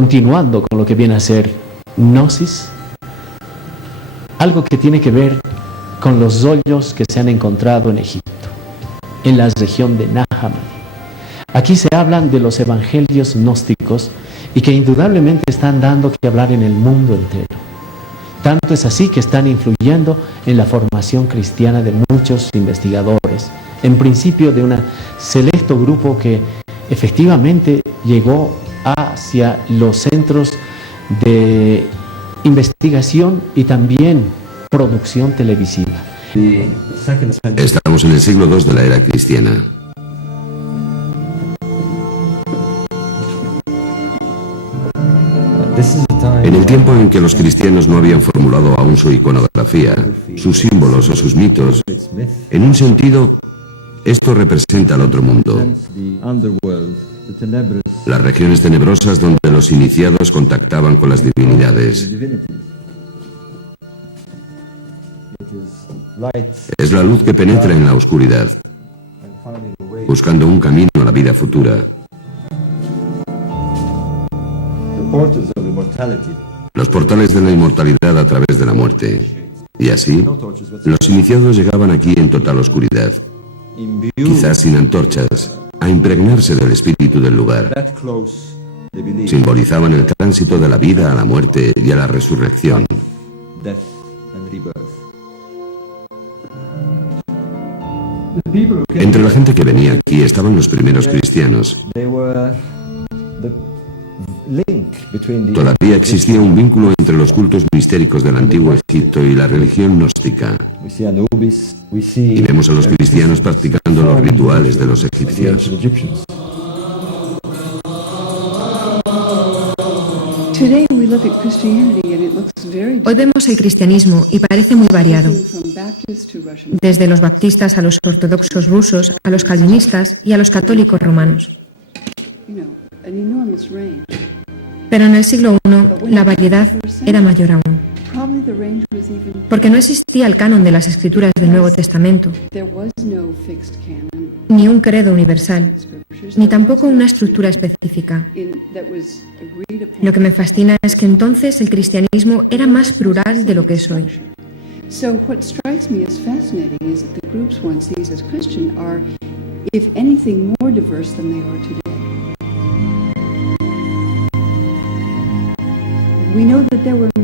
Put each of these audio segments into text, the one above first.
continuando con lo que viene a ser gnosis, algo que tiene que ver con los hoyos que se han encontrado en Egipto, en la región de Nahamani. Aquí se hablan de los evangelios gnósticos y que indudablemente están dando que hablar en el mundo entero. Tanto es así que están influyendo en la formación cristiana de muchos investigadores, en principio de un selecto grupo que efectivamente llegó hacia los centros de investigación y también producción televisiva. Estamos en el siglo II de la era cristiana. En el tiempo en que los cristianos no habían formulado aún su iconografía, sus símbolos o sus mitos, en un sentido, esto representa al otro mundo. Las regiones tenebrosas donde los iniciados contactaban con las divinidades. Es la luz que penetra en la oscuridad, buscando un camino a la vida futura. Los portales de la inmortalidad a través de la muerte. Y así, los iniciados llegaban aquí en total oscuridad, quizás sin antorchas, a impregnarse del espíritu del lugar. Simbolizaban el tránsito de la vida a la muerte y a la resurrección. Entre la gente que venía aquí estaban los primeros cristianos. Todavía existía un vínculo entre los cultos mistéricos del antiguo Egipto y la religión gnóstica. Y vemos a los cristianos practicando los rituales de los egipcios. Hoy vemos el cristianismo y parece muy variado, desde los baptistas a los ortodoxos rusos, a los calvinistas y a los católicos romanos. Pero en el siglo I la variedad era mayor aún, porque no existía el canon de las escrituras del Nuevo Testamento, ni un credo universal, ni tampoco una estructura específica. Lo que me fascina es que entonces el cristianismo era más plural de lo que es hoy.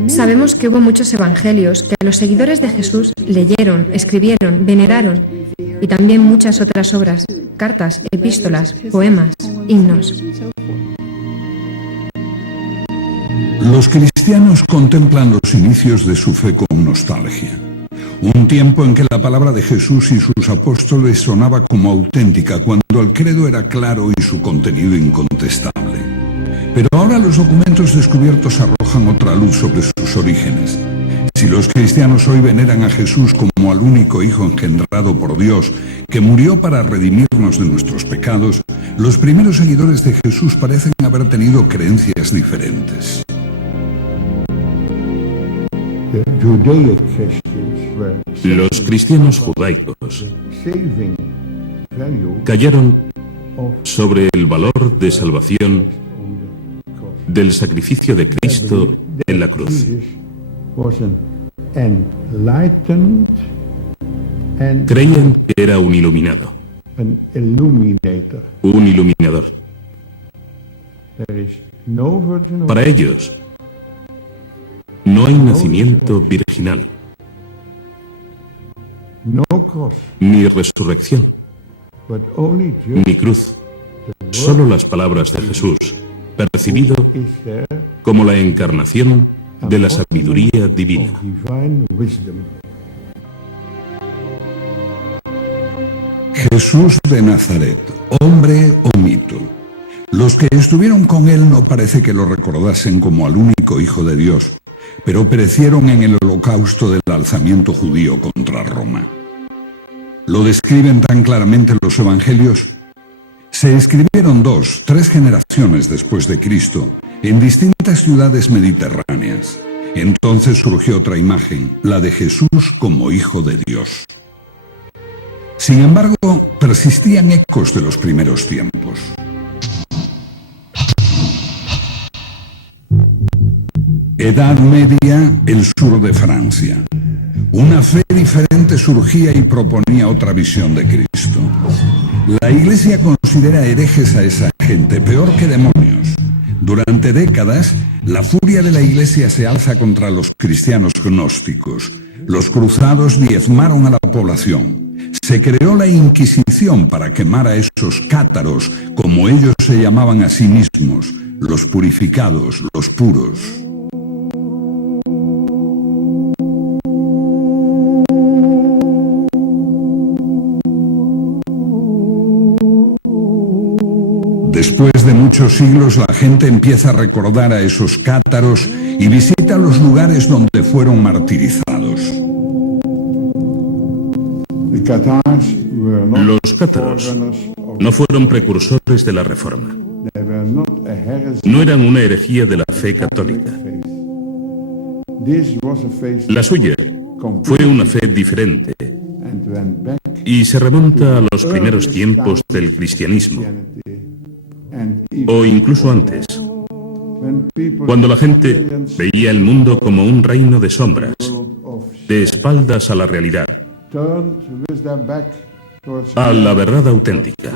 Sabemos que hubo muchos evangelios que los seguidores de Jesús leyeron, escribieron, veneraron, y también muchas otras obras, cartas, epístolas, poemas, himnos. Los cristianos contemplan los inicios de su fe con nostalgia. Un tiempo en que la palabra de Jesús y sus apóstoles sonaba como auténtica, cuando el credo era claro y su contenido incontestable. Pero ahora los documentos descubiertos arrojan otra luz sobre sus orígenes. Si los cristianos hoy veneran a Jesús como al único Hijo engendrado por Dios, que murió para redimirnos de nuestros pecados, los primeros seguidores de Jesús parecen haber tenido creencias diferentes. Los cristianos judaicos callaron sobre el valor de salvación del sacrificio de Cristo en la cruz. Creían que era un iluminado, un iluminador. Para ellos, no hay nacimiento virginal, ni resurrección, ni cruz, solo las palabras de Jesús, percibido como la encarnación de la sabiduría divina. Jesús de Nazaret, hombre o mito. Los que estuvieron con él no parece que lo recordasen como al único Hijo de Dios, pero perecieron en el holocausto del alzamiento judío contra Roma. Lo describen tan claramente los evangelios. Se escribieron 2, 3 generaciones después de Cristo, en distintas ciudades mediterráneas. Entonces surgió otra imagen, la de Jesús como Hijo de Dios. Sin embargo, persistían ecos de los primeros tiempos. Edad Media, el sur de Francia. Una fe diferente surgía y proponía otra visión de Cristo. La Iglesia considera herejes a esa gente, peor que demonios. Durante décadas, la furia de la Iglesia se alza contra los cristianos gnósticos. Los cruzados diezmaron a la población. Se creó la Inquisición para quemar a esos cátaros, como ellos se llamaban a sí mismos, los purificados, los puros. Después de muchos siglos, la gente empieza a recordar a esos cátaros y visita los lugares donde fueron martirizados. Los cátaros no fueron precursores de la Reforma. No eran una herejía de la fe católica. La suya fue una fe diferente y se remonta a los primeros tiempos del cristianismo, o incluso antes, cuando la gente veía el mundo como un reino de sombras, de espaldas a la realidad, a la verdad auténtica.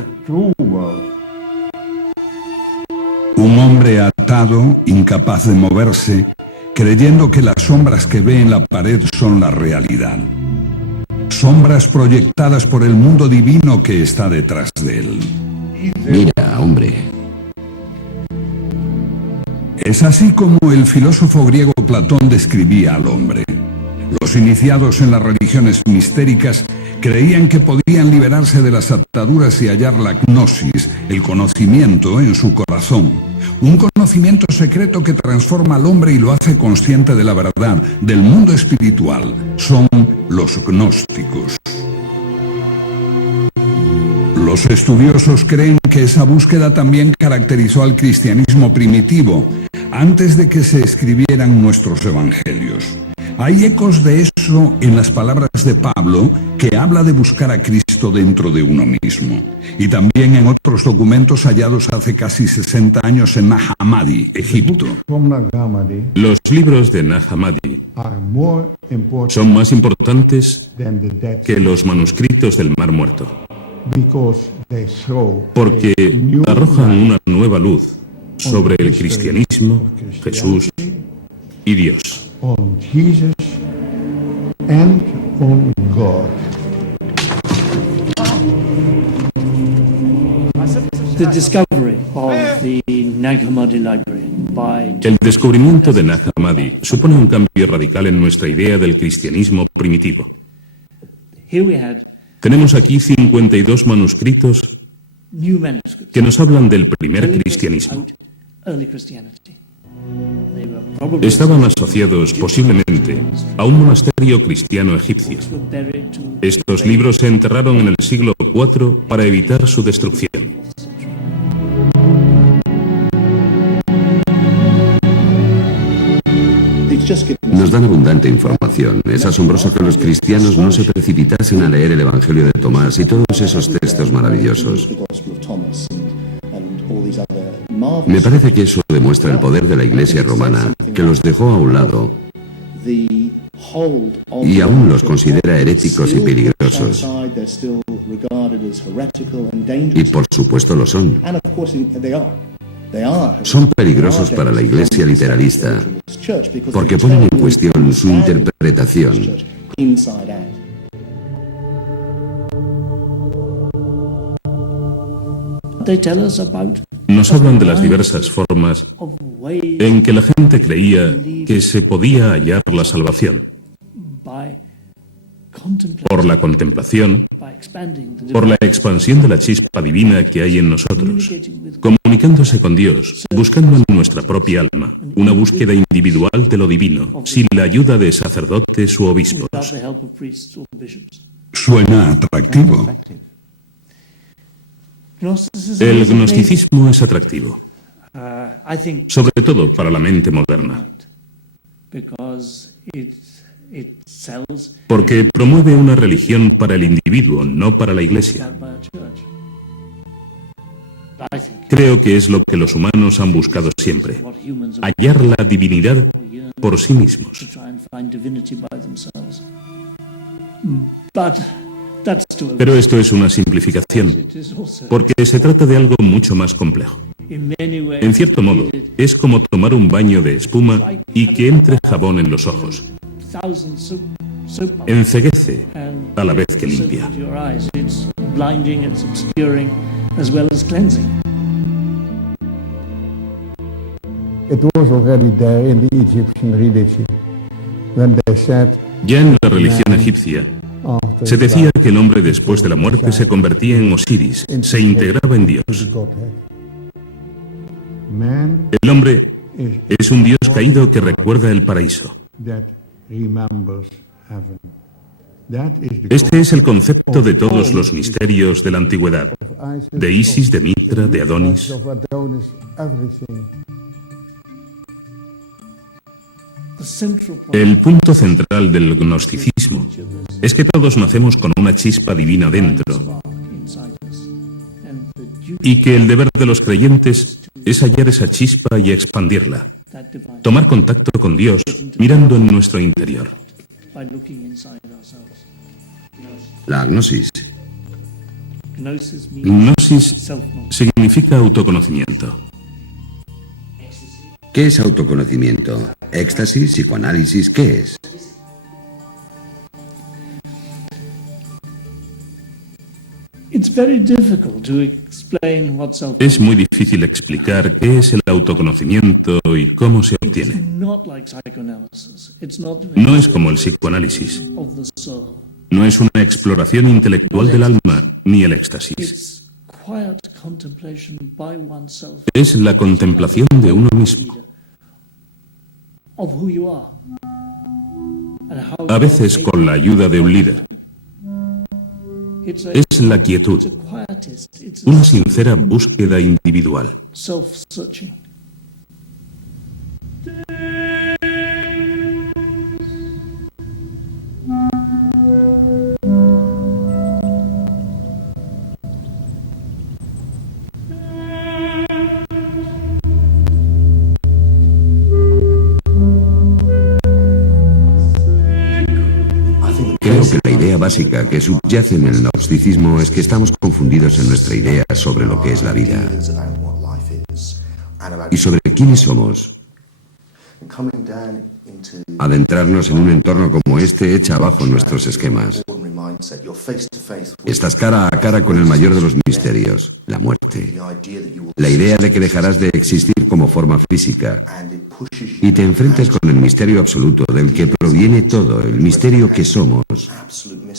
Un hombre atado, incapaz de moverse, creyendo que las sombras que ve en la pared son la realidad. Sombras proyectadas por el mundo divino que está detrás de él. Mira, hombre. Es así como el filósofo griego Platón describía al hombre. Los iniciados en las religiones mistéricas creían que podían liberarse de las ataduras y hallar la gnosis, el conocimiento, en su corazón. Un conocimiento secreto que transforma al hombre y lo hace consciente de la verdad, del mundo espiritual. Son los gnósticos. Los estudiosos creen que esa búsqueda también caracterizó al cristianismo primitivo, antes de que se escribieran nuestros evangelios. Hay ecos de eso en las palabras de Pablo, que habla de buscar a Cristo dentro de uno mismo, y también en otros documentos hallados hace casi 60 años en Nag Hammadi, Egipto. Los libros de Nag Hammadi son más importantes que los manuscritos del Mar Muerto, porque arrojan una nueva luz sobre el cristianismo, Jesús y Dios. On Jesus and on God. The discovery of the Nag Hammadi library by... El descubrimiento de Nag Hammadi supone un cambio radical en nuestra idea del cristianismo primitivo. Here we had Tenemos aquí 52 manuscritos new manuscripts que nos hablan del primer cristianismo. early Christianity. They were probably Estaban asociados posiblemente a un monasterio cristiano egipcio. buried to Estos libros se enterraron en el siglo IV para evitar su destrucción. Nos dan abundante información. Es asombroso que los cristianos no se precipitasen a leer el Evangelio de Tomás y todos esos textos maravillosos. Me parece que eso demuestra el poder de la Iglesia romana, que los dejó a un lado y aún los considera heréticos y peligrosos. Y por supuesto lo son. Son peligrosos para la Iglesia literalista, porque ponen en cuestión su interpretación. They tell us about Nos hablan de las diversas formas of ways en que la gente creía que se podía hallar la salvación, by contemplating, por la contemplación, by expanding the por la expansión de la chispa divina que hay en nosotros, comunicándose con Dios, buscando en nuestra propia alma, una búsqueda individual de lo divino, sin la ayuda de sacerdotes u obispos. without the help of priests or bishops. Suena atractivo. Gnosticism El is amazing. gnosticismo es atractivo, I think sobre todo para la mente moderna, because it sells porque promueve una religión para el individuo, no para la Iglesia. by a church. I think Creo que es lo que los humanos han buscado siempre, what humans are hallar la divinidad por sí mismos. to try and find divinity by themselves. But that's to Pero esto es una simplificación, it is also porque se trata de algo mucho más complejo. in many ways En cierto modo, es como tomar un baño de espuma y que entre jabón en los ojos. thousands of soap bubbles Enceguece and a la vez que soap limpia. into your eyes. It's blinding, it's obscuring, as well as cleansing. It was already there in the Egyptian religion when they said Ya en la religión egipcia, after se decía que el hombre después de la muerte se convertía en Osiris, se integraba en Dios. Godhead. Man El hombre is es un Dios caído que recuerda el paraíso. that remembers heaven. That is the Este es el concepto de todos los misterios de la antigüedad, concept de Isis, de Mitra, de Adonis. of Adonis, everything. The central point El punto central del gnosticismo es que todos nacemos con una chispa divina dentro inside us, and the duty y que el deber de los creyentes es hallar esa chispa y expandirla, that divine tomar contacto con Dios mirando en nuestro interior. by looking inside ourselves. La gnosis Gnosis means Gnosis self-knowledge. significa autoconocimiento. ¿Qué es autoconocimiento? ¿Éxtasis? ¿Psicoanálisis? ¿Qué es? It's very difficult to explain what self Es muy difícil explicar qué es el autoconocimiento y cómo se obtiene. not like psychoanalysis. It's not No es como el psicoanálisis, of the soul. no es una exploración intelectual del alma ni el éxtasis. It's quiet contemplation by oneself Es la contemplación de uno mismo. of who you are. And how A veces con la ayuda de un líder. Es la quietud, una sincera búsqueda individual. Self-searching. Creo que la idea básica que subyace en el gnosticismo es que estamos confundidos en nuestra idea sobre lo que es la vida y sobre quiénes somos. Adentrarnos en un entorno como este echa abajo nuestros esquemas. Estás cara a cara con el mayor de los misterios, la muerte. La idea de que dejarás de existir como forma física y te enfrentas con el misterio absoluto del que proviene todo, el misterio que somos,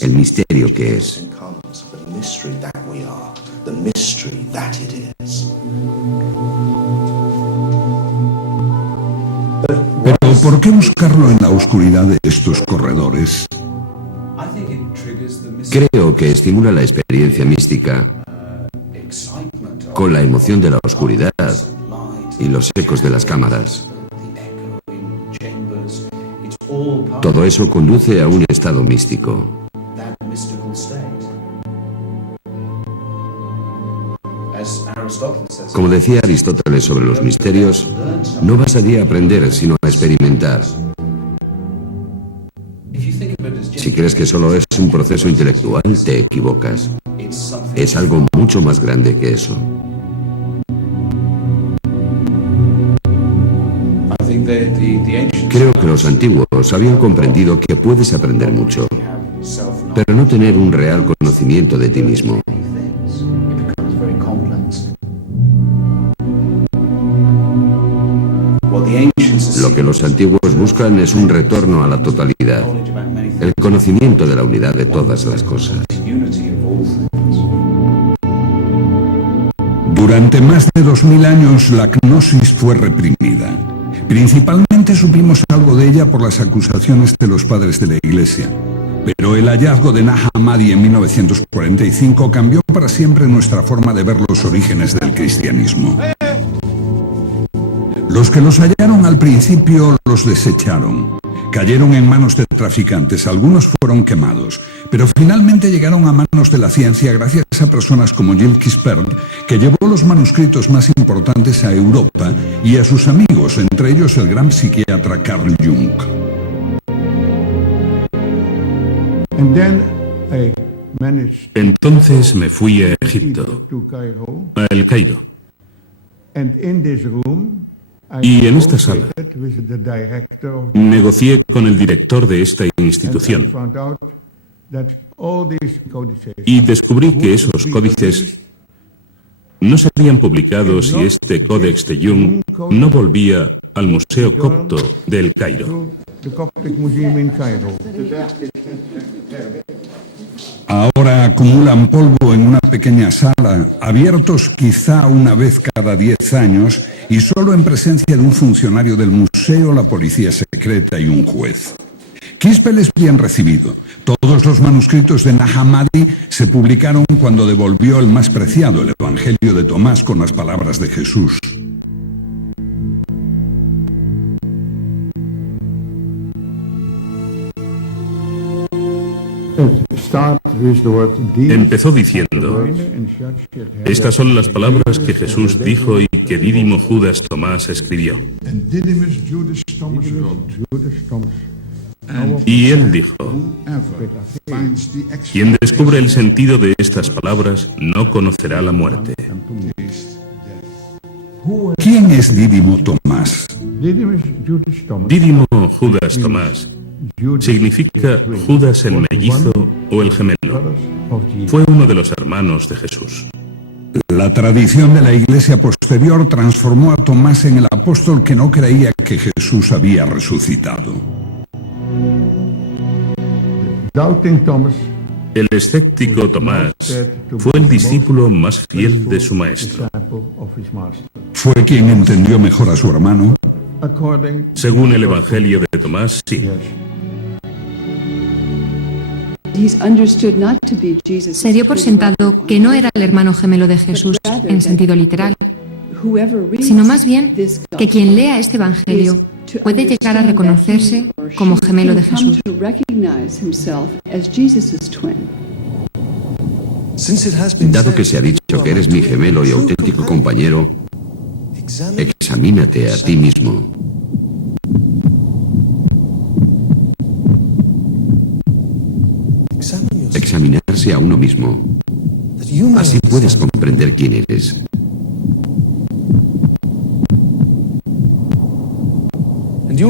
el misterio que es. Pero ¿por qué buscarlo en la oscuridad de estos corredores? Creo que estimula la experiencia mística con la emoción de la oscuridad y los ecos de las cámaras. Todo eso conduce a un estado místico. Como decía Aristóteles sobre los misterios, no vas allí a aprender, sino a experimentar. Si crees que solo es un proceso intelectual, te equivocas. Es algo mucho más grande que eso. Creo que los antiguos habían comprendido que puedes aprender mucho, pero no tener un real conocimiento de ti mismo. Lo que los antiguos buscan es un retorno a la totalidad, el conocimiento de la unidad de todas las cosas. Durante más de 2000 años la gnosis fue reprimida. Principalmente supimos algo de ella por las acusaciones de los padres de la Iglesia. Pero el hallazgo de Nag Hammadi en 1945 cambió para siempre nuestra forma de ver los orígenes del cristianismo. Los que los hallaron al principio los desecharon. Cayeron en manos de traficantes, algunos fueron quemados, pero finalmente llegaron a manos de la ciencia gracias a personas como Gilles Quispert, que llevó los manuscritos más importantes a Europa, y a sus amigos, entre ellos el gran psiquiatra Carl Jung. Entonces me fui a Egipto, a El Cairo. Y en esta sala negocié con el director de esta institución y descubrí que esos códices no serían publicados si este Códex de Jung no volvía al Museo Copto de El Cairo. Ahora acumulan polvo en una pequeña sala, abiertos quizá una vez cada 10 años y solo en presencia de un funcionario del museo, la policía secreta y un juez. Quispel es bien recibido. Todos los manuscritos de Nag Hammadi se publicaron cuando devolvió el más preciado, el Evangelio de Tomás, con las palabras de Jesús. Empezó diciendo: estas son las palabras que Jesús dijo y que Dídimo Judas Tomás escribió. Y él dijo: quien descubre el sentido de estas palabras no conocerá la muerte. ¿Quién es Dídimo Tomás? Dídimo Judas Tomás significa Judas el mellizo o el gemelo. Fue uno de los hermanos de Jesús. La tradición de la Iglesia posterior transformó a Tomás en el apóstol que no creía que Jesús había resucitado. El escéptico Tomás fue el discípulo más fiel de su maestro. ¿Fue quien entendió mejor a su hermano? Según el Evangelio de Tomás, sí. Se dio por sentado que no era el hermano gemelo de Jesús en sentido literal, sino más bien que quien lea este Evangelio puede llegar a reconocerse como gemelo de Jesús. Dado que se ha dicho que eres mi gemelo y auténtico compañero, examínate a ti mismo. Examinarse a uno mismo. Así puedes comprender quién eres.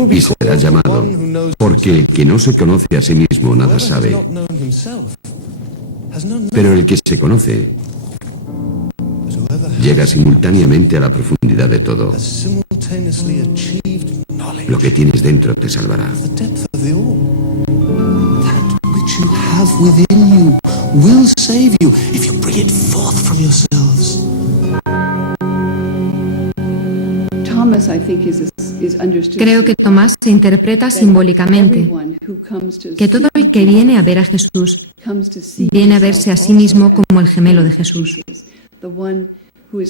Y serás llamado, porque el que no se conoce a sí mismo nada sabe. Pero el que se conoce llega simultáneamente a la profundidad de todo. Lo que tienes dentro te salvará. Creo que Tomás se interpreta simbólicamente, que todo el que viene a ver a Jesús viene a verse a sí mismo como el gemelo de Jesús,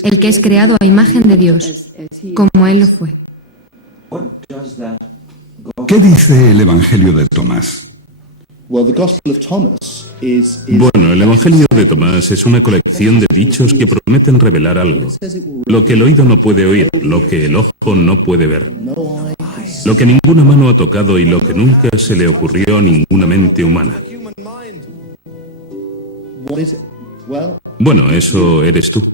el que es creado a imagen de Dios, como Él lo fue. ¿Qué dice el Evangelio de Tomás? Bueno, el Evangelio de Tomás es una colección de dichos que prometen revelar algo. Lo que el oído no puede oír, lo que el ojo no puede ver, lo que ninguna mano ha tocado y lo que nunca se le ocurrió a ninguna mente humana. Bueno, eso eres tú.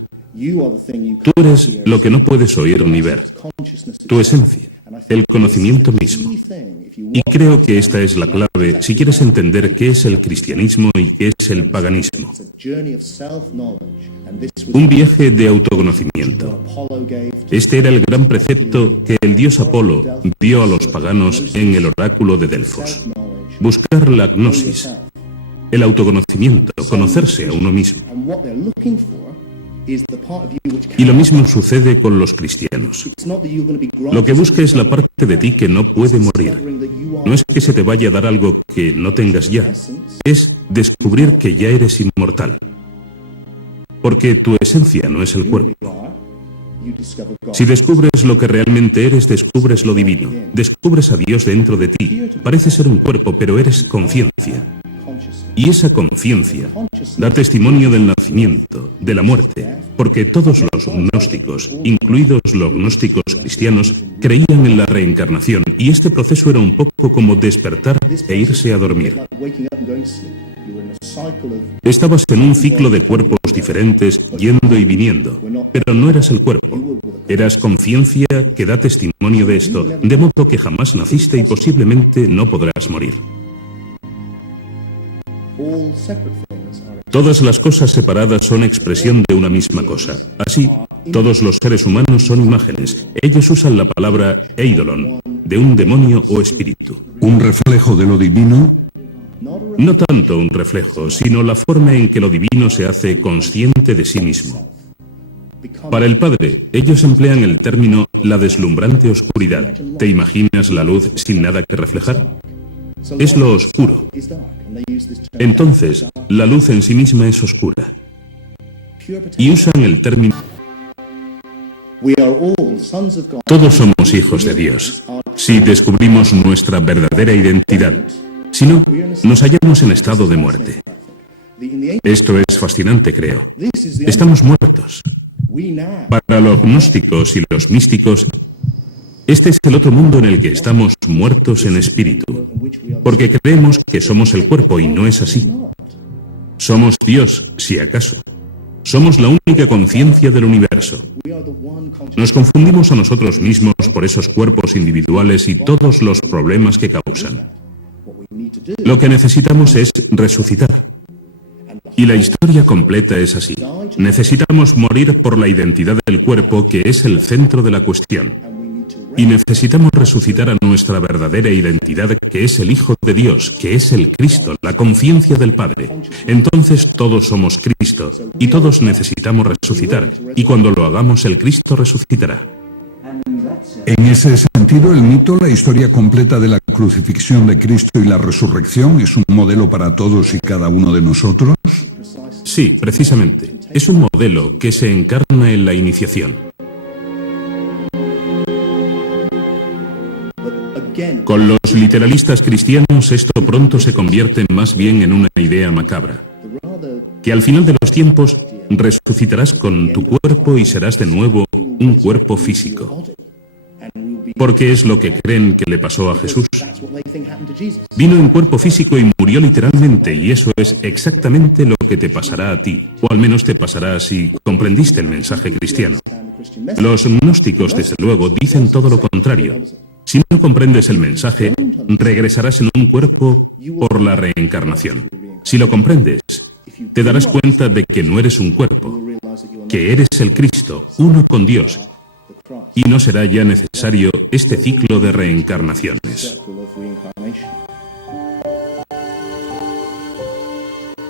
Tú eres lo que no puedes oír ni ver, tu esencia, el conocimiento mismo. Y creo que esta es la clave si quieres entender qué es el cristianismo y qué es el paganismo. Un viaje de autoconocimiento. Este era el gran precepto que el dios Apolo dio a los paganos en el oráculo de Delfos. Buscar la gnosis, el autoconocimiento, conocerse a uno mismo. Y lo mismo sucede con los cristianos. Lo que busca es la parte de ti que no puede morir. No es que se te vaya a dar algo que no tengas ya. Es descubrir que ya eres inmortal. Porque tu esencia no es el cuerpo. Si descubres lo que realmente eres, descubres lo divino. Descubres a Dios dentro de ti. Parece ser un cuerpo, pero eres conciencia. Y esa conciencia da testimonio del nacimiento, de la muerte, porque todos los gnósticos, incluidos los gnósticos cristianos, creían en la reencarnación, y este proceso era un poco como despertar e irse a dormir. Estabas en un ciclo de cuerpos diferentes, yendo y viniendo, pero no eras el cuerpo. Eras conciencia que da testimonio de esto, de modo que jamás naciste y posiblemente no podrás morir. Todas las cosas separadas son expresión de una misma cosa. Así, todos los seres humanos son imágenes. Ellos usan la palabra eidolon, de un demonio o espíritu. ¿Un reflejo de lo divino? No tanto un reflejo, sino la forma en que lo divino se hace consciente de sí mismo. Para el Padre, ellos emplean el término la deslumbrante oscuridad. ¿Te imaginas la luz sin nada que reflejar? Es lo oscuro. Entonces, la luz en sí misma es oscura. Y usan el término... Todos somos hijos de Dios, si descubrimos nuestra verdadera identidad. Si no, nos hallamos en estado de muerte. Esto es fascinante, creo. Estamos muertos. Para los gnósticos y los místicos, este es el otro mundo en el que estamos muertos en espíritu, porque creemos que somos el cuerpo y no es así. Somos Dios, si acaso. Somos la única conciencia del universo. Nos confundimos a nosotros mismos por esos cuerpos individuales y todos los problemas que causan. Lo que necesitamos es resucitar. Y la historia completa es así. Necesitamos morir por la identidad del cuerpo, que es el centro de la cuestión. Y necesitamos resucitar a nuestra verdadera identidad, que es el Hijo de Dios, que es el Cristo, la conciencia del Padre. Entonces todos somos Cristo, y todos necesitamos resucitar, y cuando lo hagamos el Cristo resucitará. En ese sentido, el mito, la historia completa de la crucifixión de Cristo y la resurrección, ¿es un modelo para todos y cada uno de nosotros? Sí, precisamente. Es un modelo que se encarna en la iniciación. Con los literalistas cristianos esto pronto se convierte más bien en una idea macabra, que al final de los tiempos resucitarás con tu cuerpo y serás de nuevo un cuerpo físico. Porque es lo que creen que le pasó a Jesús. Vino en cuerpo físico y murió literalmente, y eso es exactamente lo que te pasará a ti, o al menos te pasará si comprendiste el mensaje cristiano. Los gnósticos, desde luego, dicen todo lo contrario. Si no comprendes el mensaje, regresarás en un cuerpo por la reencarnación. Si lo comprendes, te darás cuenta de que no eres un cuerpo, que eres el Cristo, uno con Dios, y no será ya necesario este ciclo de reencarnaciones.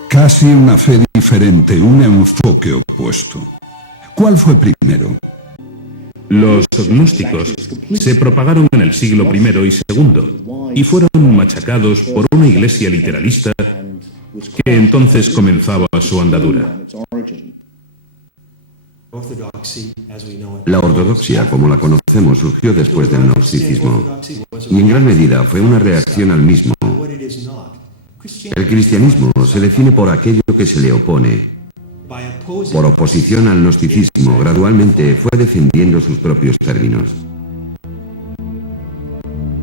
Casi una fe diferente, un enfoque opuesto. ¿Cuál fue primero? Los gnósticos se propagaron en el siglo I y II y fueron machacados por una iglesia literalista que entonces comenzaba su andadura. La ortodoxia, como la conocemos, surgió después del gnosticismo y en gran medida fue una reacción al mismo. El cristianismo se define por aquello que se le opone. Por oposición al gnosticismo, gradualmente fue defendiendo sus propios términos.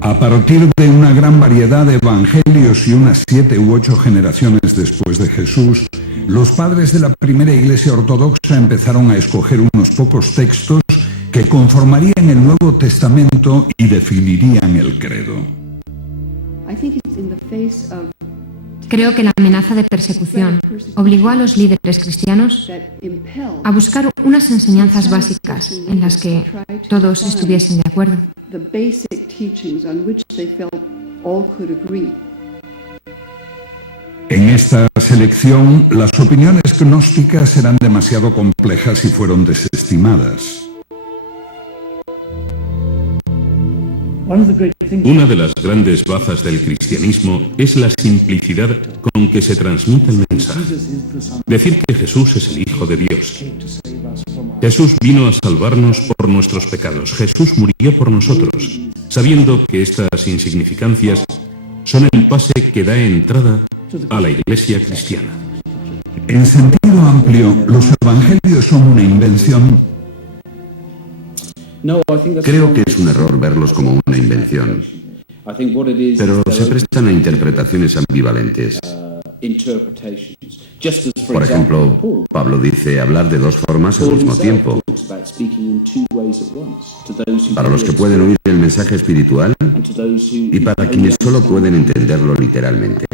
A partir de una gran variedad de evangelios y unas 7 u 8 generaciones después de Jesús, los padres de la primera iglesia ortodoxa empezaron a escoger unos pocos textos que conformarían el Nuevo Testamento y definirían el credo. Creo que la amenaza de persecución obligó a los líderes cristianos a buscar unas enseñanzas básicas en las que todos estuviesen de acuerdo. En esta selección, las opiniones gnósticas eran demasiado complejas y fueron desestimadas. Una de las grandes bazas del cristianismo es la simplicidad con que se transmite el mensaje. Decir que Jesús es el Hijo de Dios, Jesús vino a salvarnos por nuestros pecados. Jesús murió por nosotros, sabiendo que estas insignificancias son el pase que da entrada a la Iglesia cristiana. En sentido amplio, los evangelios son una invención. Creo que es un error verlos como una invención, pero se prestan a interpretaciones ambivalentes. Por ejemplo, Pablo dice hablar de dos formas al mismo tiempo. Para los que pueden oír el mensaje espiritual y para quienes solo pueden entenderlo literalmente.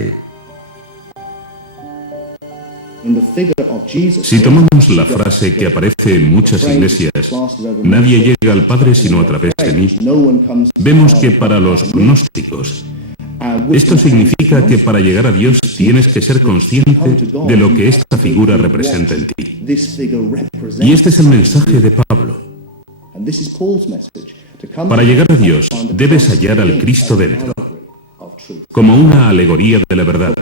Si tomamos la frase que aparece en muchas iglesias, nadie llega al Padre sino a través de mí, vemos que para los gnósticos, esto significa que para llegar a Dios tienes que ser consciente de lo que esta figura representa en ti. Y este es el mensaje de Pablo. Para llegar a Dios debes hallar al Cristo dentro, como una alegoría de la verdad.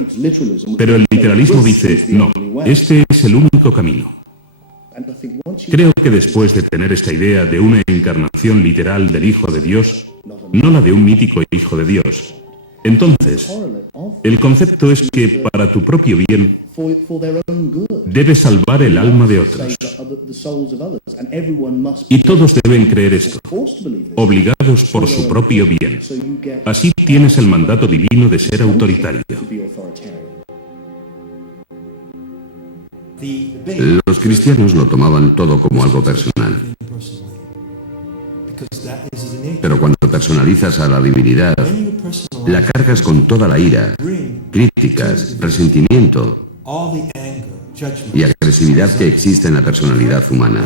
Pero el literalismo dice, no, este es el único camino. Creo que después de tener esta idea de una encarnación literal del Hijo de Dios, no la de un mítico Hijo de Dios, entonces, el concepto es que para tu propio bien debes salvar el alma de otros. Y todos deben creer esto, obligados por su propio bien. Así tienes el mandato divino de ser autoritario. Los cristianos lo tomaban todo como algo personal. Pero cuando personalizas a la divinidad, la cargas con toda la ira, críticas, resentimiento y agresividad que existe en la personalidad humana.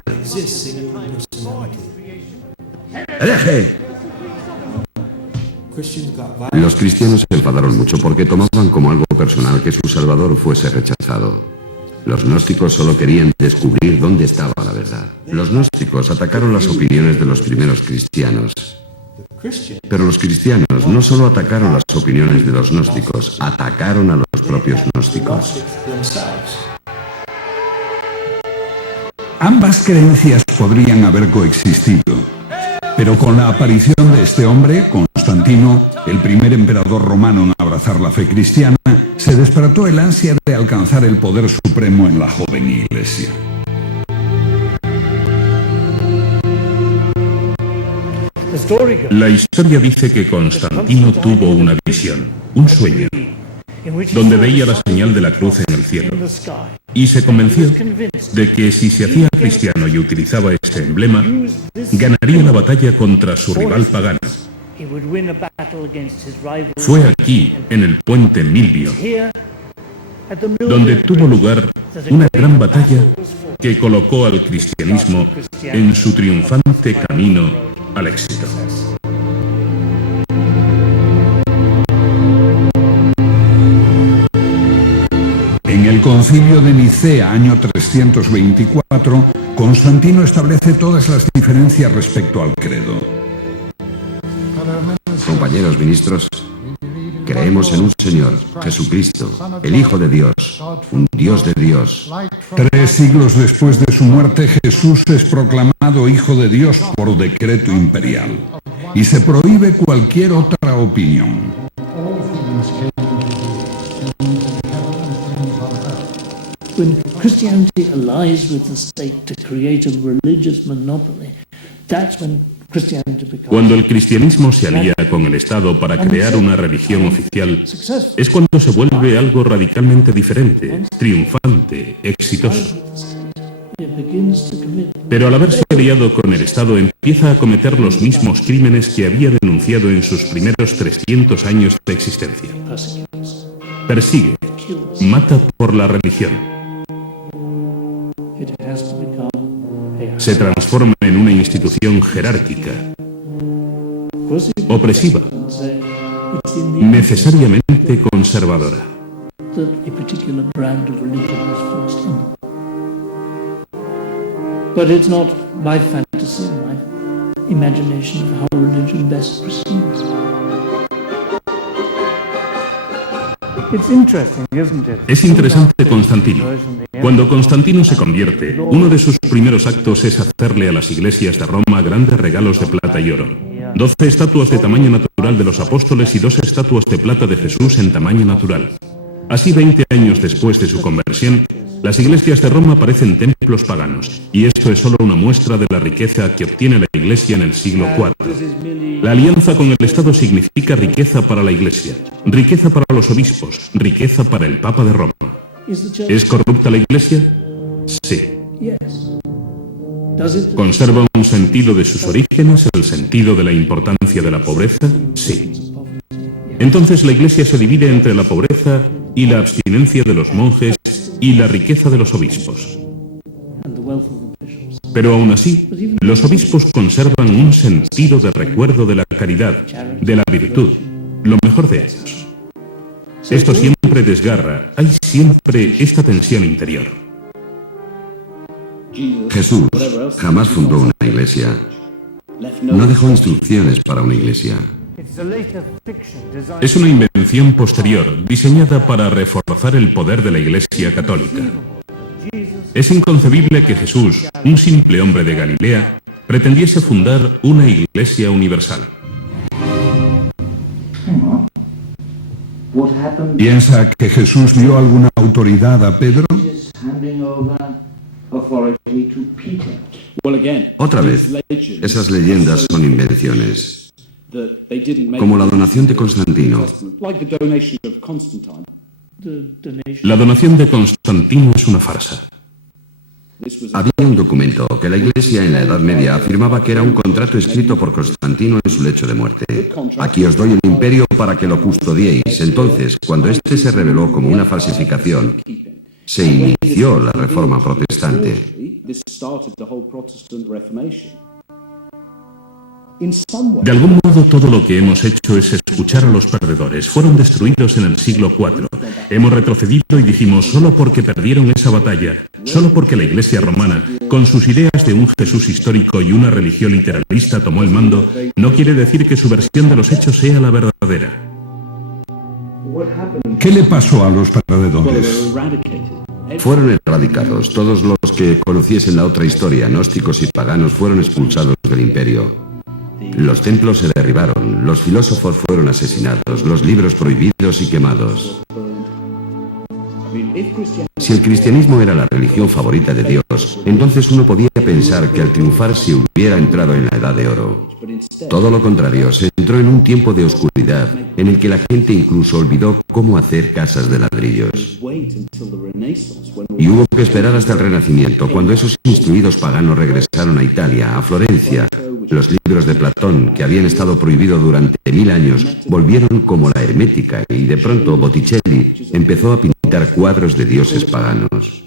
¡Hereje! Los cristianos se enfadaron mucho porque tomaban como algo personal que su Salvador fuese rechazado. Los gnósticos solo querían descubrir dónde estaba la verdad. Los gnósticos atacaron las opiniones de los primeros cristianos. Pero los cristianos no solo atacaron las opiniones de los gnósticos, atacaron a los propios gnósticos. Ambas creencias podrían haber coexistido, pero con la aparición de este hombre, Constantino, el primer emperador romano en abrazar la fe cristiana, se despertó el ansia de alcanzar el poder supremo en la joven iglesia. La historia dice que Constantino tuvo una visión, un sueño, donde veía la señal de la cruz en el cielo, y se convenció de que si se hacía cristiano y utilizaba este emblema, ganaría la batalla contra su rival pagano. Fue aquí, en el puente Milvio, donde tuvo lugar una gran batalla que colocó al cristianismo en su triunfante camino al éxito. En el Concilio de Nicea, año 324, Constantino establece todas las diferencias respecto al credo. Compañeros ministros, creemos en un Señor, Jesucristo, el Hijo de Dios, un Dios de Dios. 3 siglos después de su muerte, Jesús es proclamado Hijo de Dios por decreto imperial, y se prohíbe cualquier otra opinión. When Christianity allies with the state to create a religious monopoly, that's when Christianity becomes... Cuando el cristianismo se alía con el Estado para crear una religión oficial, es cuando se vuelve algo radicalmente diferente, triunfante, exitoso. Pero al haberse aliado con el Estado empieza a cometer los mismos crímenes que había denunciado en sus primeros 300 años de existencia. Persigue, mata por la religión. Se transforma en una institución jerárquica, opresiva, necesariamente conservadora. But it's not my fantasy, my imagination of how religion best proceeds. Es interesante Constantino. Cuando Constantino se convierte, uno de sus primeros actos es hacerle a las iglesias de Roma grandes regalos de plata y oro. 12 estatuas de tamaño natural de los apóstoles y 2 estatuas de plata de Jesús en tamaño natural. Así, 20 años después de su conversión, las iglesias de Roma parecen templos paganos, y esto es solo una muestra de la riqueza que obtiene la iglesia en el siglo IV. La alianza con el Estado significa riqueza para la iglesia, riqueza para los obispos, riqueza para el Papa de Roma. ¿Es corrupta la iglesia? Sí. ¿Conserva un sentido de sus orígenes, el sentido de la importancia de la pobreza? Sí. Entonces la iglesia se divide entre la pobreza y la abstinencia de los monjes y la riqueza de los obispos. Pero aún así, los obispos conservan un sentido de recuerdo de la caridad, de la virtud, lo mejor de ellos. Esto siempre desgarra, hay siempre esta tensión interior. Jesús jamás fundó una iglesia. No dejó instrucciones para una iglesia. Es una invención posterior, diseñada para reforzar el poder de la Iglesia católica. Es inconcebible que Jesús, un simple hombre de Galilea, pretendiese fundar una iglesia universal. ¿Piensa que Jesús dio alguna autoridad a Pedro? Otra vez, esas leyendas son invenciones. Como la donación de Constantino. La donación de Constantino es una farsa. Había un documento que la Iglesia en la Edad Media afirmaba que era un contrato escrito por Constantino en su lecho de muerte. Aquí os doy el imperio para que lo custodiéis. Entonces, cuando este se reveló como una falsificación, se inició la Reforma Protestante. De algún modo, todo lo que hemos hecho es escuchar a los perdedores. Fueron destruidos en el siglo IV. Hemos retrocedido y dijimos, solo porque perdieron esa batalla, solo porque la Iglesia romana, con sus ideas de un Jesús histórico y una religión literalista, tomó el mando, no quiere decir que su versión de los hechos sea la verdadera. ¿Qué le pasó a los perdedores? Fueron erradicados. Todos los que conociesen la otra historia, gnósticos y paganos, fueron expulsados del imperio. Los templos se derribaron, los filósofos fueron asesinados, los libros prohibidos y quemados. Si el cristianismo era la religión favorita de Dios, entonces uno podía pensar que al triunfar se hubiera entrado en la Edad de Oro. Todo lo contrario, se entró en un tiempo de oscuridad, en el que la gente incluso olvidó cómo hacer casas de ladrillos. Y hubo que esperar hasta el Renacimiento, cuando esos instruidos paganos regresaron a Italia, a Florencia. Los libros de Platón, que habían estado prohibidos durante 1000 años, volvieron como la hermética, y de pronto Botticelli empezó a pintar cuadros de dioses paganos.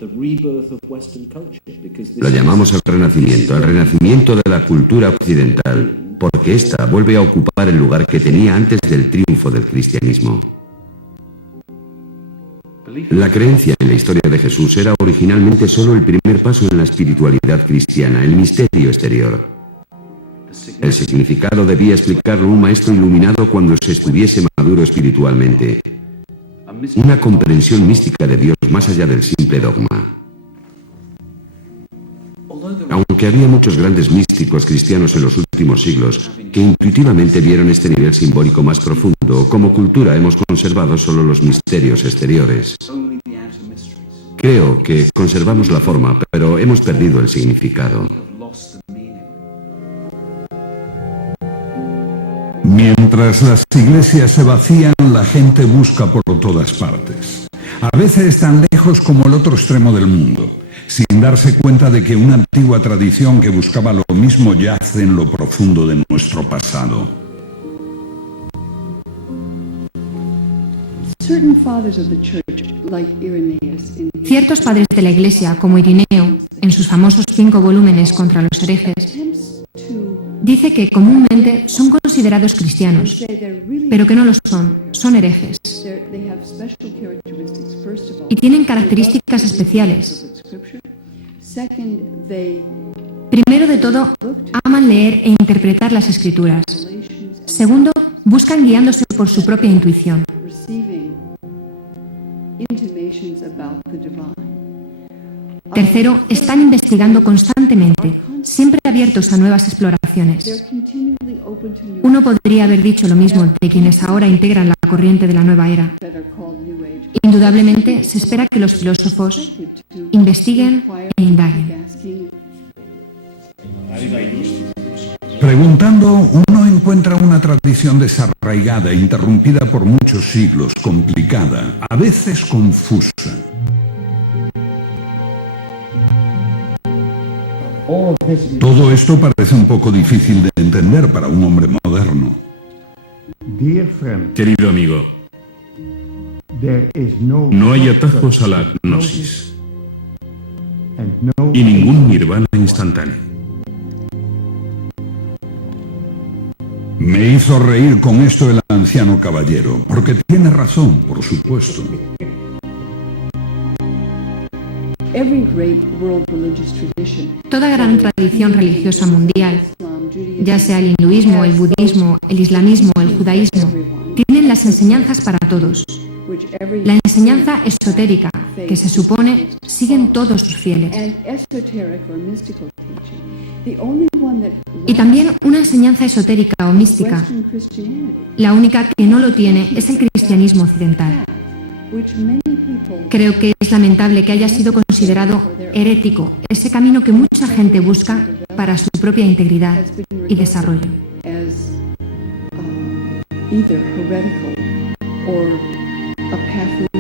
Lo llamamos el Renacimiento de la cultura occidental, porque ésta vuelve a ocupar el lugar que tenía antes del triunfo del cristianismo. La creencia en la historia de Jesús era originalmente solo el primer paso en la espiritualidad cristiana, el misterio exterior. El significado debía explicarlo un maestro iluminado cuando se estuviese maduro espiritualmente. Una comprensión mística de Dios más allá del simple dogma. Aunque había muchos grandes místicos cristianos en los últimos siglos que intuitivamente vieron este nivel simbólico más profundo, como cultura hemos conservado solo los misterios exteriores. Creo que conservamos la forma, pero hemos perdido el significado. Mientras las iglesias se vacían, la gente busca por todas partes. A veces tan lejos como el otro extremo del mundo, sin darse cuenta de que una antigua tradición que buscaba lo mismo yace en lo profundo de nuestro pasado. Ciertos padres de la Iglesia, como Irineo, en sus famosos 5 volúmenes contra los herejes, dice que comúnmente son considerados cristianos, pero que no lo son herejes. Y tienen características especiales. Primero de todo, aman leer e interpretar las Escrituras. Segundo, buscan guiándose por su propia intuición. Tercero, están investigando constantemente, siempre abiertos a nuevas exploraciones. Uno podría haber dicho lo mismo de quienes ahora integran la corriente de la nueva era. Indudablemente, se espera que los filósofos investiguen e indaguen. Preguntando, uno encuentra una tradición desarraigada, interrumpida por muchos siglos, complicada, a veces confusa. Todo esto parece un poco difícil de entender para un hombre moderno. Querido amigo, no hay atajos a la gnosis y ningún nirvana instantáneo. Me hizo reír con esto el anciano caballero, porque tiene razón, por supuesto. Toda gran tradición religiosa mundial, ya sea el hinduismo, el budismo, el islamismo, el judaísmo, tienen las enseñanzas para todos. La enseñanza esotérica, que se supone siguen todos sus fieles. Y también una enseñanza esotérica o mística. La única que no lo tiene es el cristianismo occidental. Creo que es lamentable que haya sido considerado herético ese camino que mucha gente busca para su propia integridad y desarrollo. Either heretical or a pathway